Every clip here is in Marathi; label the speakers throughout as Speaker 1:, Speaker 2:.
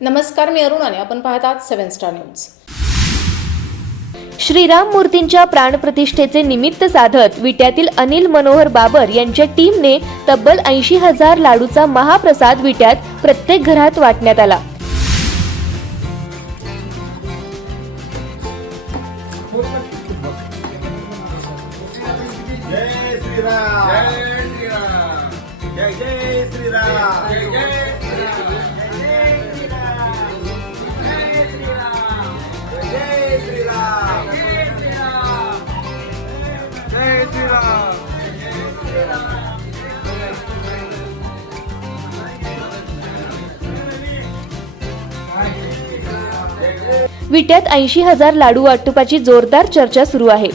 Speaker 1: नमस्कार मी अरुण आणि आपण पाहत आहात सेव्हन स्टार न्यूज.
Speaker 2: श्रीराम मूर्तींच्या प्राणप्रतिष्ठेचे निमित्त साधत विट्यातील अनिल मनोहर बाबर यांच्या टीमने तब्बल ऐंशी हजार लाडूचा महाप्रसाद विट्यात प्रत्येक घरात वाटण्यात आला.
Speaker 3: जय श्रीराम जय श्रीराम.
Speaker 2: विट्यात ऐंशी हजार लाडू वाटपाची जोरदार चर्चा सुरू आहे.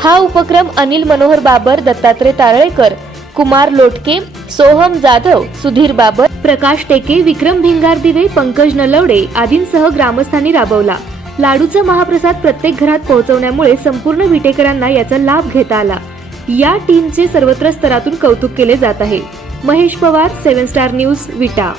Speaker 2: हा उपक्रम अनिल मनोहर बाबर दत्तात्रय तारळेकर कुमार लोटके सोहम जाधव सुधीर बाबर प्रकाश टेके विक्रम भिंगार दिवे पंकज नलवडे आदींसह ग्रामस्थांनी राबवला. लाडूचा महाप्रसाद प्रत्येक घरात पोहोचवण्यामुळे संपूर्ण विटेकरांना याचा लाभ घेता आला. या टीमचे सर्वत्र स्तरातून कौतुक केले जात आहे. Mahesh Pawar seven star news Vita.